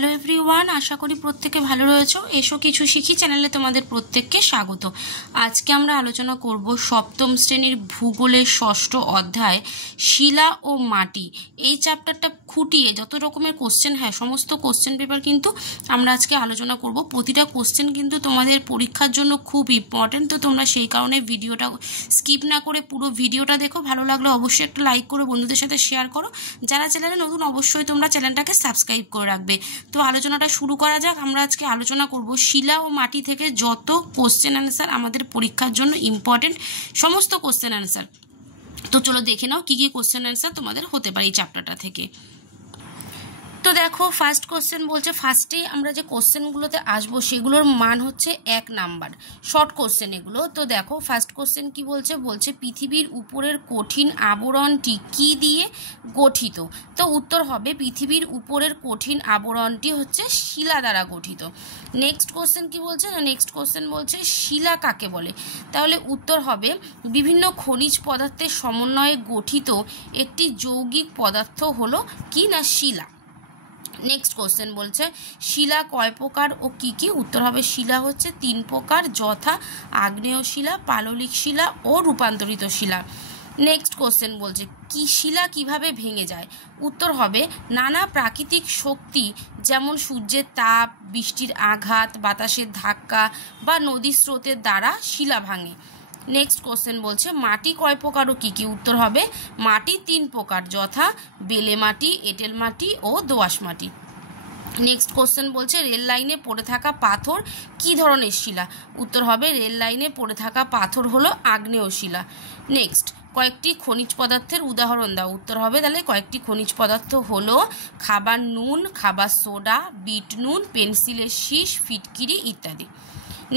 Hello everyone, আশা করি প্রত্যেকে ভালো রয়েছো। এসো কিছু শিখি চ্যানেলে তোমাদের প্রত্যেককে স্বাগত। আজকে আমরা আলোচনা করব সপ্তম শ্রেণীর ভূগোলের ষষ্ঠ অধ্যায় শিলা ও মাটি। এই চ্যাপ্টারটা খুঁটিয়ে যত রকমের কোশ্চেন হয় সমস্ত কোশ্চেন পেপার কিন্তু আমরা আজকে আলোচনা করব। প্রতিটা কোশ্চেন কিন্তু তোমাদের পরীক্ষার জন্য খুব ইম্পর্টেন্ট, তো তোমরা সেই কারণে ভিডিওটা স্কিপ না করে পুরো ভিডিওটা দেখো। ভালো লাগলে অবশ্যই একটা লাইক করে বন্ধুদের সাথে শেয়ার করো। যারা চ্যানেলে নতুন অবশ্যই তোমরা চ্যানেলটাকে সাবস্ক্রাইব করে রাখবে। তো আলোচনাটা শুরু করা যাক। আমরা আজকে আলোচনা করব শিলা ও মাটি থেকে যত কোশ্চেন অ্যান্সার আমাদের পরীক্ষার জন্য ইম্পর্টেন্ট, সমস্ত কোশ্চেন অ্যান্সার। তো চলো দেখে নাও কি কি কোশ্চেন অ্যান্সার তোমাদের হতে পারে এই চ্যাপ্টারটা থেকে। তো দেখো, ফার্স্ট কোশ্চেন বলছে, ফার্স্টেই আমরা যে কোশ্চেনগুলোতে আসবো সেগুলোর মান হচ্ছে 1 নাম্বার, শর্ট কোশ্চেন এগুলো। তো দেখো ফার্স্ট কোশ্চেন কি বলছে, বলছে পৃথিবীর উপরের কঠিন আবরণটি কি দিয়ে গঠিত? তো উত্তর হবে পৃথিবীর উপরের কঠিন আবরণটি হচ্ছে শিলা দ্বারা গঠিত। নেক্সট কোশ্চেন কি বলছে, নেক্সট কোশ্চেন বলছে শিলা কাকে বলে? তাহলে উত্তর হবে বিভিন্ন খনিজ পদার্থের সমন্বয়ে গঠিত একটি যৌগিক পদার্থ হলো কি না শিলা। নেক্সট কোশ্চেন বলছে শিলা কয় প্রকার ও কি কি? উত্তর হবে শিলা হচ্ছে 3 প্রকার, যথা আগ্নেয় শিলা, পাললিক শিলা ও রূপান্তরিত শিলা। নেক্সট কোশ্চেন বলছে কি শিলা কিভাবে ভেঙে যায়? উত্তর হবে নানা প্রাকৃতিক শক্তি, যেমন সূর্যের তাপ, বৃষ্টির আঘাত, বাতাসের ধাক্কা বা নদীর স্রোতের দ্বারা শিলা ভাঙে। নেক্সট কোশ্চেন বলছে মাটি কয় প্রকার ও কী কী? উত্তর হবে মাটি 3 প্রকার, যথা বেলে মাটি, এঁটেল মাটি ও দোআঁশ মাটি। নেক্সট কোশ্চেন বলছে রেল লাইনে পড়ে থাকা পাথর কি ধরনের শিলা? উত্তর হবে রেল লাইনে পড়ে থাকা পাথর হলো আগ্নেয় শিলা। নেক্সট কয়েকটি খনিজ পদার্থের উদাহরণ দাও। উত্তর হবে তাহলে কয়েকটি খনিজ পদার্থ হলো খাবার নুন, খাবার সোডা, বিট নুন, পেন্সিলের শীষ, ফিটকিরি ইত্যাদি।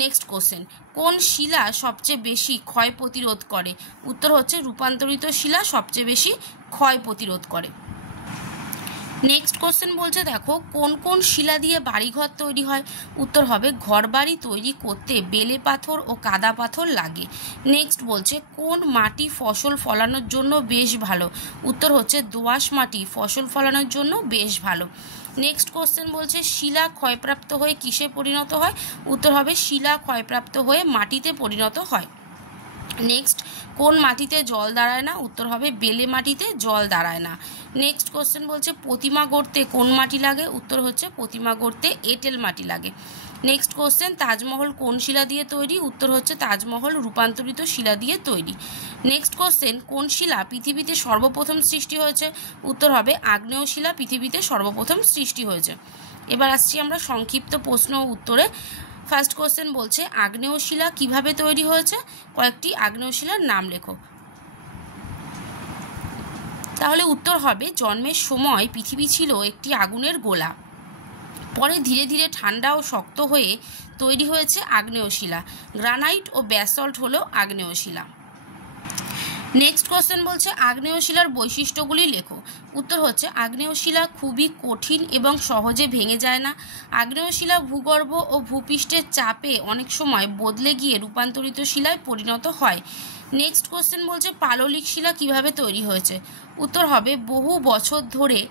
নেক্সট কোশ্চেন কোন শিলা সবচেয়ে বেশি ক্ষয় প্রতিরোধ করে? উত্তর হচ্ছে রূপান্তরিত শিলা সবচেয়ে বেশি ক্ষয় প্রতিরোধ করে। নেক্সট কোশ্চেন বলছে দেখো কোন কোন শিলা দিয়ে বাড়িঘর তৈরি হয়? উত্তর হবে ঘরবাড়ি তৈরি করতে বেলে পাথর ও কাদা পাথর লাগে। নেক্সট বলছে কোন মাটি ফসল ফলানোর জন্য বেশ ভালো? উত্তর হচ্ছে দোআঁশ মাটি ফসল ফলানোর জন্য বেশ ভালো। নেক্সট কোশ্চেন বলছে শিলা ক্ষয়প্রাপ্ত হয়ে কিসে পরিণত হয়? উত্তর হবে শিলা ক্ষয়প্রাপ্ত হয়ে মাটিতে পরিণত হয়। নেক্সট কোন মাটিতে জল দাঁড়ায় না? উত্তর হবে বেলে মাটিতে জল দাঁড়ায় না। নেক্সট কোশ্চেন বলছে প্রতিমা গড়তে কোন মাটি লাগে? উত্তর হচ্ছে প্রতিমা গড়তে এঁটেল মাটি লাগে। নেক্সট কোশ্চেন তাজমহল কোন শিলা দিয়ে তৈরি? উত্তর হচ্ছে তাজমহল রূপান্তরিত শিলা দিয়ে তৈরি। নেক্সট কোশ্চেন কোন শিলা পৃথিবীতে সর্বপ্রথম সৃষ্টি হয়েছে? উত্তর হবে আগ্নেয় শিলা পৃথিবীতে সর্বপ্রথম সৃষ্টি হয়েছে। এবার আসছি আমরা সংক্ষিপ্ত প্রশ্ন ও উত্তরে। ফার্স্ট কোশ্চেন বলছে আগ্নেয় শিলা কিভাবে তৈরি হয়েছে? কয়েকটি আগ্নেয় শিলার নাম লেখো। তাহলে উত্তর হবে জন্মের সময় পৃথিবী ছিল একটি আগুনের গোলা, পরে ধীরে ধীরে ঠান্ডা ও শক্ত হয়ে তৈরি হয়েছে আগ্নেয় শিলা। গ্রানাইট ও ব্যাসল্ট হলো আগ্নেয় শিলা। নেক্সট কোশ্চেন বলছে আগ্নেয় শিলার বৈশিষ্ট্যগুলি লেখো। উত্তর হচ্ছে আগ্নেয় শিলা খুবই কঠিন এবং সহজে ভেঙে যায় না। আগ্নেয় শিলা ভূগর্ভ ও ভূপৃষ্ঠের চাপে অনেক সময় বদলে গিয়ে রূপান্তরিত শিলায় পরিণত হয়। নেক্সট কোশ্চেন বলছে পাললিক শিলা কিভাবে তৈরি হয়েছে? উত্তর হবে বহু বছর ধরে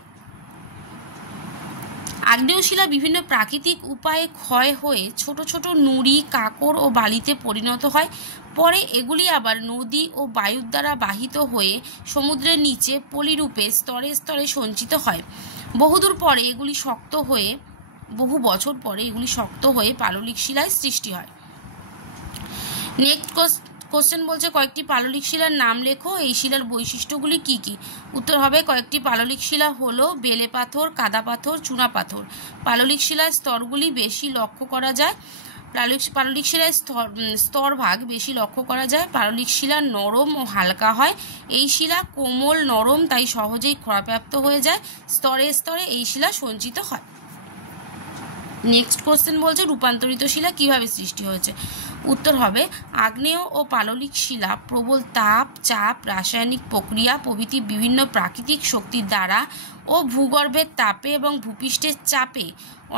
আগ্নেয় শিলা বিভিন্ন প্রাকৃতিক উপায়ে ক্ষয় হয়ে ছোট ছোট নুড়ি, কাঁকর ও বালিতে পরিণত হয়। পরে এগুলি আবার নদী ও বায়ুর দ্বারা বাহিত হয়ে সমুদ্রের নিচে পলিরূপে স্তরে স্তরে সঞ্চিত হয়। বহুদূর পরে এগুলি শক্ত হয়ে বহু বছর পরে এগুলি শক্ত হয়ে পাললিক শিলায় সৃষ্টি হয়। নেক্সট কোশ্চেন বলছে কয়েকটি পাললিক শিলার নাম লেখো, এই শিলার বৈশিষ্ট্যগুলি কি কি? উত্তর হবে কয়েকটি পাললিক শিলা হলো বেলে পাথর, কাদা পাথর, চুনা পাথর। পাললিক শিলার স্তরগুলি বেশি লক্ষ্য করা যায়। পাললিক শিলার স্তরভাগ বেশি লক্ষ্য করা যায়। পাললিক শিলা নরম ও হালকা হয়। এই শিলা কোমল নরম, তাই সহজেই ক্ষয়প্রাপ্ত হয়ে যায়। স্তরে স্তরে এই শিলা সঞ্চিত হয়। নেক্সট কোশ্চেন বলছে রূপান্তরিত শিলা কিভাবে সৃষ্টি হয়েছে? উত্তর হবে আগ্নেয় ও পাললিক শিলা প্রবল তাপ, চাপ, রাসায়নিক প্রক্রিয়া প্রভৃতি বিভিন্ন প্রাকৃতিক শক্তির দ্বারা ও ভূগর্ভের তাপে এবং ভূপৃষ্ঠের চাপে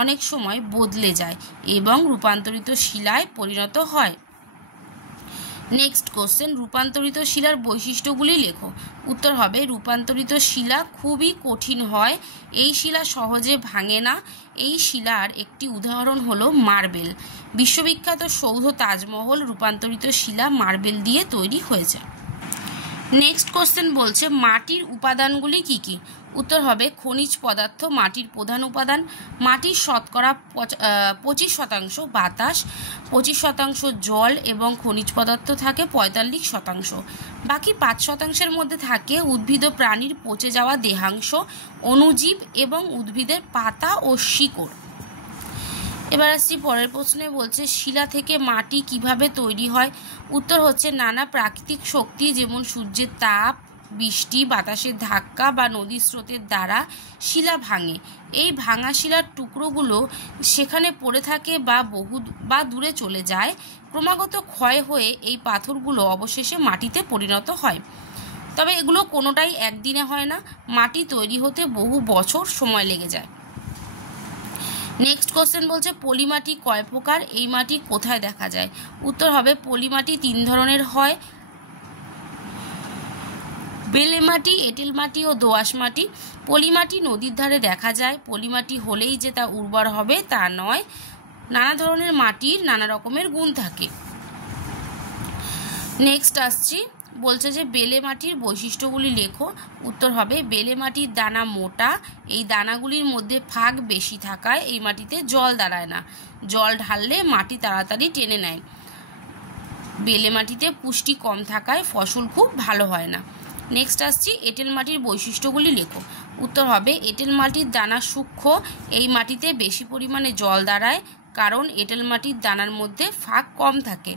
অনেক সময় বদলে যায় এবং রূপান্তরিত শিলায় পরিণত হয়। নেক্সট কোশ্চেন, রূপান্তরিত শিলার বৈশিষ্ট্যগুলি লেখো। উত্তর হবে রূপান্তরিত শিলা খুবই কঠিন হয়, এই শিলা সহজে ভাঙে না। এই শিলার একটি উদাহরণ হলো মার্বেল। বিশ্ববিখ্যাত সৌধ তাজমহল রূপান্তরিত শিলা মার্বেল দিয়ে তৈরি হয়েছে। নেক্সট কোশ্চেন বলছে মাটির উপাদানগুলি কি কি। উত্তর হবে খনিজ পদার্থ মাটির প্রধান উপাদান। মাটির শতকরা 25% বাতাস, 25% জল এবং খনিজ পদার্থ থাকে 45%। বাকি 5%-এর মধ্যে থাকে উদ্ভিদ ও প্রাণীর পচে যাওয়া দেহাংশ, অণুজীব এবং উদ্ভিদের পাতা ও শিকড়। এবার আসছি পরের প্রশ্নে, বলছে শিলা থেকে মাটি কিভাবে তৈরি হয়। উত্তর হচ্ছে নানা প্রাকৃতিক শক্তি যেমন সূর্যের তাপ, বৃষ্টি, বাতাসের ধাক্কা বা নদীর স্রোতের দ্বারা শিলা ভাঙে। এই ভাঙা শিলার টুকরোগুলো সেখানে পড়ে থাকে বা দূরে চলে যায়। ক্রমাগত ক্ষয় হয়ে এই পাথরগুলো অবশেষে মাটিতে পরিণত হয়। তবে এগুলো কোনোটাই একদিনে হয় না, মাটি তৈরি হতে বহু বছর সময় লেগে যায়। নেক্সট কোশ্চেন বলছে পলিমাটি কয় প্রকার, এই মাটি কোথায় দেখা যায়। উত্তর হবে পলিমাটি 3 ধরনের হয়, বেলে মাটি, এঁটেল মাটি ও দোআঁশ মাটি। পলিমাটি নদীর ধারে দেখা যায়। পলিমাটি হলেই যে তা উর্বর হবে তা নয়, নানা ধরনের মাটির নানা রকমের গুণ থাকে। নেক্সট আসছি, বলছে যে বেলে মাটির বৈশিষ্ট্যগুলি লেখো। উত্তর হবে বেলে মাটির দানা মোটা, এই দানাগুলির মধ্যে ফাঁক বেশি থাকায় এই মাটিতে জল দাঁড়ায় না, জল ঢাললে মাটি তাড়াতাড়ি টেনে নেয়। বেলে মাটিতে পুষ্টি কম থাকায় ফসল খুব ভালো হয় না। নেক্সট আসছি এঁটেল মাটির বৈশিষ্ট্যগুলি লেখো। উত্তর হবে এঁটেল মাটির দানা সূক্ষ্ম, এই মাটিতে বেশি পরিমাণে জল দাঁড়ায় কারণ এঁটেল মাটির দানার মধ্যে ফাঁক কম থাকে।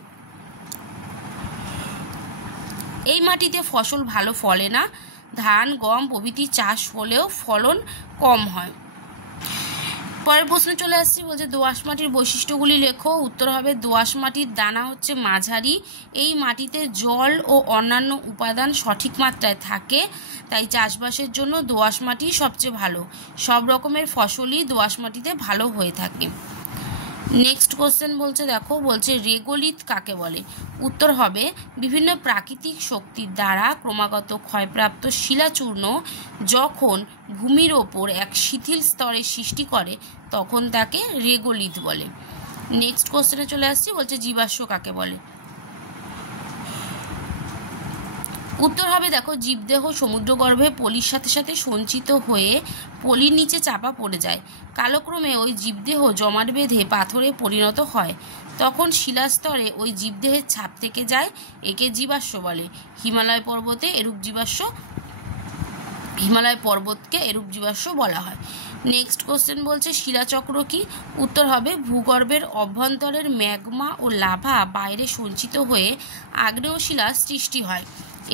এই মাটিতে ফসল ভালো ফলে না, ধান, গম প্রভৃতি চাষ হলেও ফলন কম হয়। পরের প্রশ্নে চলে আসছি, বলছে দোআঁশ মাটির বৈশিষ্ট্যগুলি লেখো। উত্তর হবে দোআঁশ মাটির দানা হচ্ছে মাঝারি, এই মাটিতে জল ও অন্যান্য উপাদান সঠিক মাত্রায় থাকে, তাই চাষবাসের জন্য দোআঁশ মাটি সবচেয়ে ভালো। সব রকমের ফসলই দোআঁশ মাটিতে ভালো হয়ে থাকে। নেক্সট কোশ্চেন বলছে বলছে রেগোলিথ কাকে বলে। উত্তর হবে বিভিন্ন প্রাকৃতিক শক্তির দ্বারা ক্রমাগত ক্ষয়প্রাপ্ত শিলাচূর্ণ যখন ভূমির ওপর এক শিথিল স্তরের সৃষ্টি করে তখন তাকে রেগোলিথ বলে। নেক্সট কোশ্চেনে চলে আসছি, বলছে জীবাশ্ম কাকে বলে। উত্তর হবে জীবদেহ সমুদ্রগর্ভে পলির সাথে সাথে সঞ্চিত হয়ে পলির নিচে চাপা পড়ে যায়। কালক্রমে ওই জীবদেহ জমাট বেঁধে পাথরে পরিণত হয়, তখন শিলাস্তরে ওই জীবদেহের ছাপ থেকে যায়, একে জীবাশ্ম বলে। হিমালয় পর্বতকে এরূপ জীবাশ্ম বলা হয়। নেক্সট কোশ্চেন বলছে শিলাচক্র কি। উত্তর হবে ভূগর্ভের অভ্যন্তরের ম্যাগমা ও লাভা বাইরে সঞ্চিত হয়ে আগ্নেয় শিলা সৃষ্টি হয়।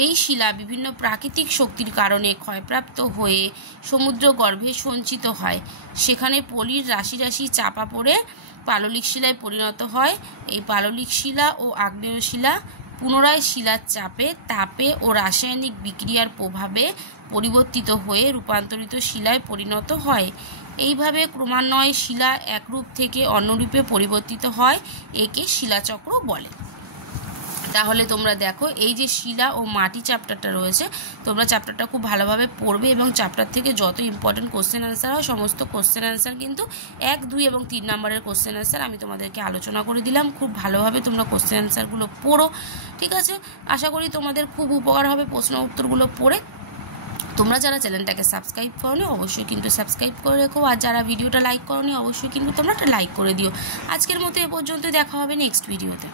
এই শিলা বিভিন্ন প্রাকৃতিক শক্তির কারণে ক্ষয়প্রাপ্ত হয়ে সমুদ্র গর্ভে সঞ্চিত হয়, সেখানে পলির রাশি রাশি চাপা পড়ে পাললিক শিলায় পরিণত হয়। এই পাললিক শিলা ও আগ্নেয় শিলা পুনরায় শিলার চাপে, তাপে ও রাসায়নিক বিক্রিয়ার প্রভাবে পরিবর্তিত হয়ে রূপান্তরিত শিলায় পরিণত হয়। এইভাবে ক্রমান্বয়ে শিলা এক রূপ থেকে অন্য রূপে পরিবর্তিত হয়, একে শিলাচক্র বলে। তাহলে তোমরা দেখো এই যে শিলা ও মাটি চ্যাপ্টারটা রয়েছে, তোমরা চ্যাপ্টারটা খুব ভালোভাবে পড়বে এবং চ্যাপ্টার থেকে যত ইম্পর্টেন্ট কোশ্চেন অ্যান্সার হয় সমস্ত কোশ্চেন অ্যান্সার কিন্তু 1, 2 এবং 3 নম্বরের কোশ্চেন অ্যান্সার আমি তোমাদেরকে আলোচনা করে দিলাম। খুব ভালোভাবে তোমরা কোশ্চেন অ্যান্সারগুলো পড়ো, ঠিক আছে। আশা করি তোমাদের খুব উপকার হবে প্রশ্ন উত্তরগুলো পড়ে। তোমরা যারা চ্যানেলটাকে সাবস্ক্রাইব করোনি অবশ্যই কিন্তু সাবস্ক্রাইব করে রেখো, আর যারা ভিডিওটা লাইক করোনি অবশ্যই কিন্তু তোমরা একটা লাইক করে দিও। আজকের মতো এ পর্যন্ত, দেখা হবে নেক্সট ভিডিওতে।